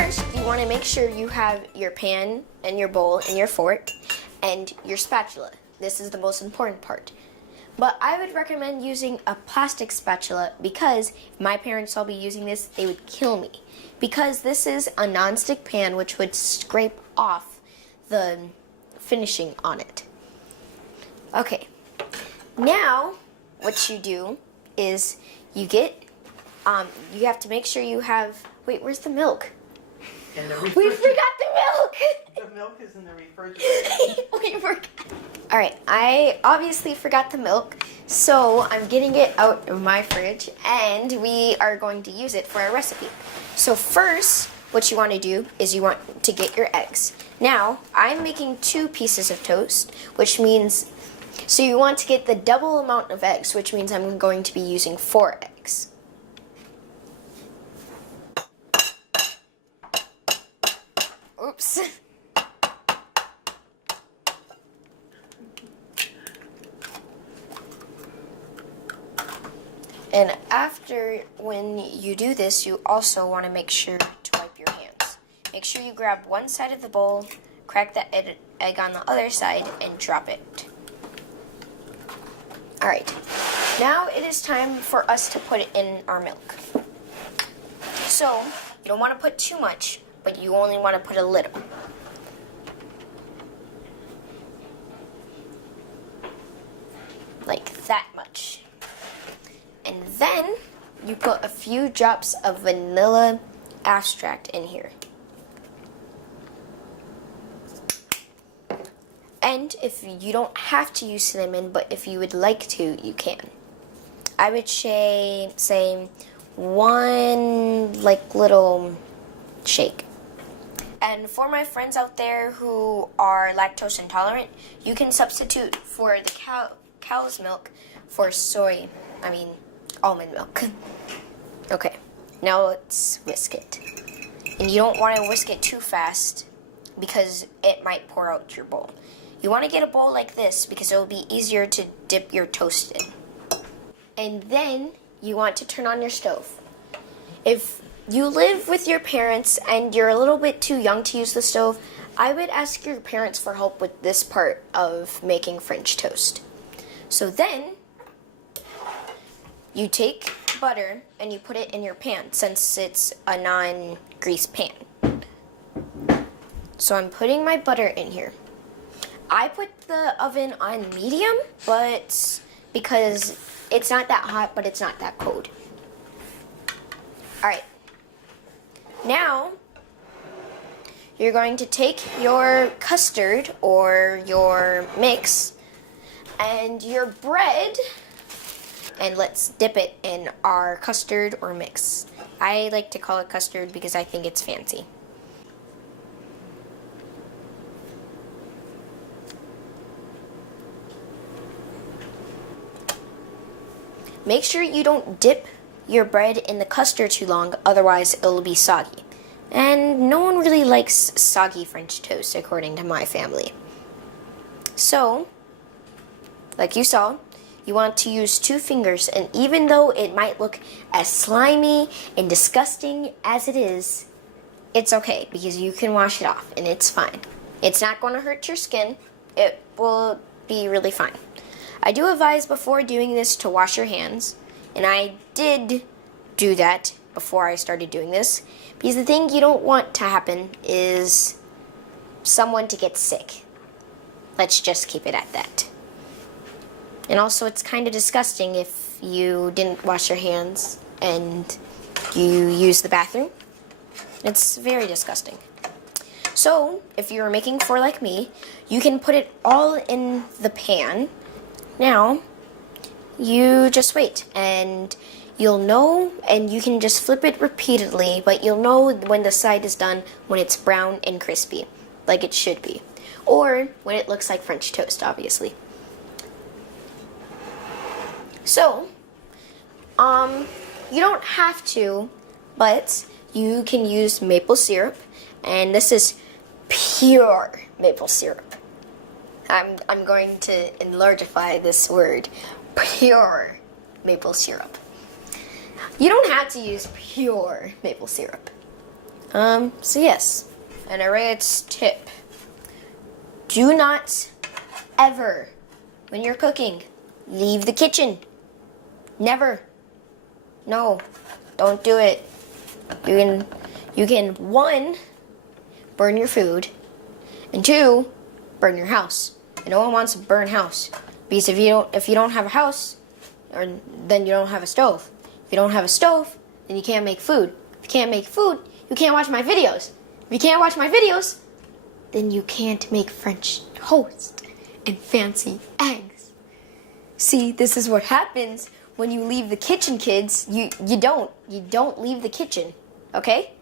first, you want to make sure you have your pan and your bowl and your fork and your spatula. This is the most important part. But I would recommend using a plastic spatula because if my parents saw me using this, they would kill me. Because this is a non-stick pan which would scrape off the finishing on it. Okay, now what you do is you have to make sure you have, wait, where's the milk? We forgot the milk! The milk is in the refrigerator. We forgot. Alright, I obviously forgot the milk, so I'm getting it out of my fridge and we are going to use it for our recipe. So first, what you want to do is you want to get your eggs. Now, I'm making 2 pieces of toast, which means, so you want to get the double amount of eggs, which means I'm going to be using 4 eggs. Oops. And after, when you do this, you also want to make sure to wipe your hands. Make sure you grab one side of the bowl, crack the egg on the other side, and drop it. Alright, now it is time for us to put in our milk. So, you don't want to put too much, but you only want to put a little. Like that much. And then you put a few drops of vanilla extract in here. And if you don't have to use cinnamon, but if you would like to, you can. I would say 1 little shake. And for my friends out there who are lactose intolerant, you can substitute for the cow's milk for almond milk. Okay, now let's whisk it. And you don't want to whisk it too fast because it might pour out your bowl. You want to get a bowl like this because it will be easier to dip your toast in. And then you want to turn on your stove. If you live with your parents and you're a little bit too young to use the stove, I would ask your parents for help with this part of making French toast. So then, you take butter and you put it in your pan since it's a non-grease pan. So I'm putting my butter in here. I put the oven on medium, but because it's not that hot, but it's not that cold. Alright. Now, you're going to take your custard or your mix and your bread, and let's dip it in our custard or mix. I like to call it custard because I think it's fancy. Make sure you don't dip your bread in the custard too long, otherwise it'll be soggy. And no one really likes soggy French toast, according to my family. So, like you saw, you want to use 2 fingers, and even though it might look as slimy and disgusting as it is, it's okay because you can wash it off and it's fine. It's not going to hurt your skin. It will be really fine. I do advise before doing this to wash your hands, and I did do that before I started doing this, because the thing you don't want to happen is someone to get sick. Let's just keep it at that. And also, it's kind of disgusting if you didn't wash your hands and you use the bathroom. It's very disgusting. So, if you're making 4 like me, you can put it all in the pan. Now, you just wait, and you'll know, and you can just flip it repeatedly, but you'll know when the side is done when it's brown and crispy, like it should be. Or when it looks like French toast, obviously. So, you don't have to, but you can use maple syrup, and this is pure maple syrup. I'm going to enlargify this word, pure maple syrup. You don't have to use pure maple syrup. So yes, an Arayah's tip. Do not ever, when you're cooking, leave the kitchen. Never. No, don't do it. You can, one, burn your food, and two, burn your house. And no one wants a burn house, because if you don't have a house, then you don't have a stove. If you don't have a stove, then you can't make food. If you can't make food, you can't watch my videos. If you can't watch my videos, then you can't make French toast and fancy eggs. See, this is what happens when you leave the kitchen, kids. You don't leave the kitchen, okay?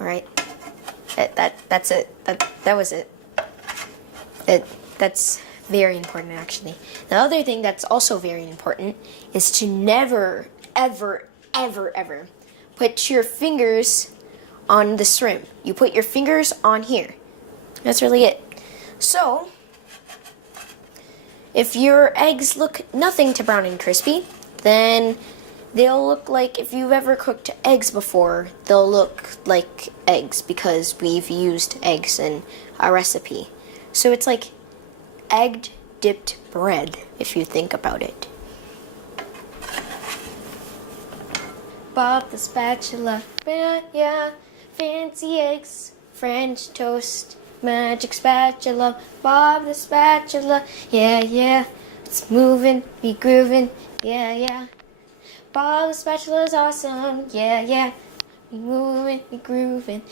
All right. That's it. That was it. That's very important, actually. The other thing that's also very important is to never, ever, ever, ever put your fingers on the shrimp. You put your fingers on here. That's really it. So, if your eggs look nothing to brown and crispy, then they'll look like, if you've ever cooked eggs before, they'll look like eggs because we've used eggs in a recipe. So it's like egg dipped bread, if you think about it. Bob the spatula, yeah, fancy eggs, French toast, magic spatula. Bob the spatula, yeah, yeah, it's moving, be grooving, yeah, yeah. Bob the spatula's awesome, yeah, yeah, be moving, be grooving,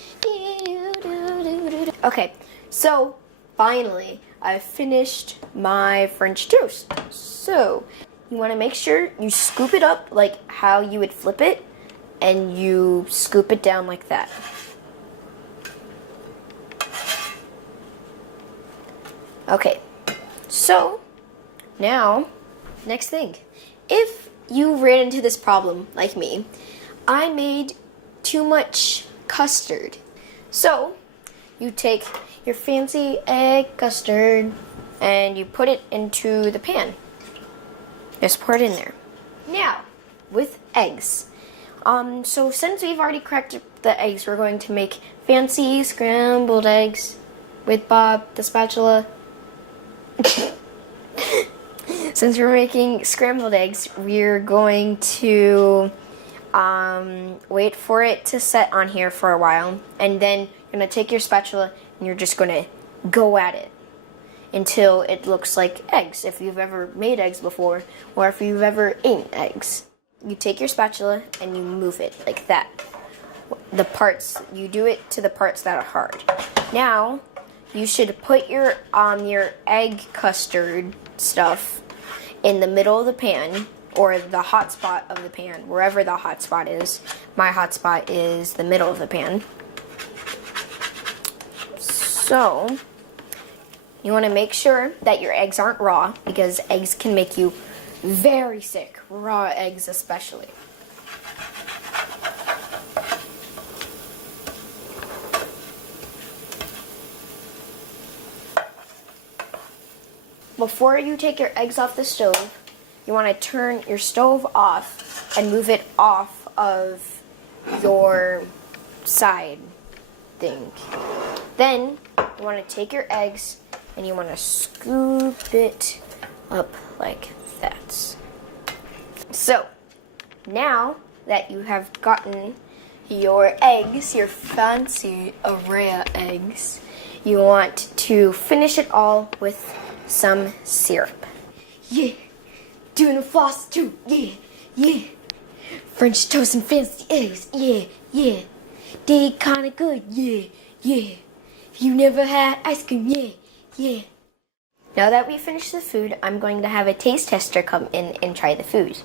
okay, so finally, I finished my French toast. So, you want to make sure you scoop it up like how you would flip it, and you scoop it down like that. Okay, so now, next thing. If you ran into this problem like me, I made too much custard. So, you take your fancy egg custard and you put it into the pan. Just pour it in there. Now, with eggs. So since we've already cracked the eggs, we're going to make fancy scrambled eggs with Bob the spatula. Since we're making scrambled eggs, we're going to wait for it to set on here for a while, and then you're going to take your spatula and you're just going to go at it until it looks like eggs, if you've ever made eggs before, or if you've ever eaten eggs. You take your spatula and you move it like that. You do it to the parts that are hard. Now, you should put your egg custard stuff in the middle of the pan, or the hot spot of the pan, wherever the hot spot is. My hot spot is the middle of the pan. So, you want to make sure that your eggs aren't raw, because eggs can make you very sick, raw eggs especially. Before you take your eggs off the stove, you want to turn your stove off and move it off of your side thing. Then you want to take your eggs and you want to scoop it up like that. So now that you have gotten your eggs, your fancy Arayah eggs, you want to finish it all with some syrup. Yeah, doing a floss too. Yeah, yeah. French toast and fancy eggs. Yeah, yeah. They kinda good. Yeah, yeah. If you never had ice cream, yeah, yeah. Now that we finished the food, I'm going to have a taste tester come in and try the food.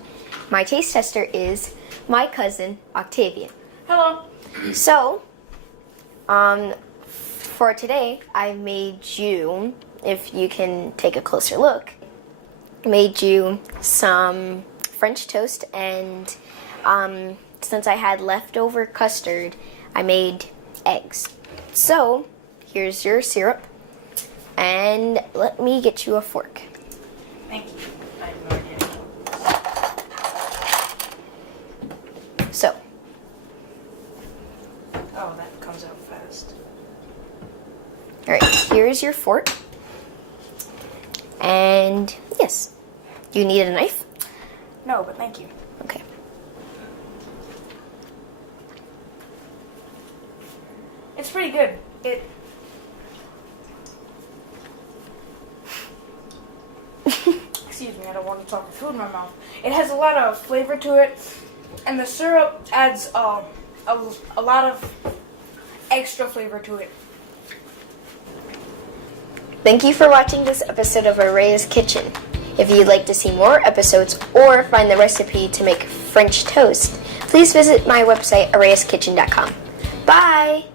My taste tester is my cousin, Octavia. Hello. So, for today, I made you, if you can take a closer look, made you some French toast, and since I had leftover custard, I made eggs. So, here's your syrup, and let me get you a fork. Thank you. I have no idea. So, Oh, that comes out fast. All right, here's your fork. And yes, you need a knife? No, but thank you. Okay. It's pretty good. Excuse me, I don't want to talk with food in my mouth. It has a lot of flavor to it, and the syrup adds a lot of extra flavor to it. Thank you for watching this episode of Arayah's Kitchen. If you'd like to see more episodes or find the recipe to make French toast, please visit my website, arayahskitchen.com. Bye!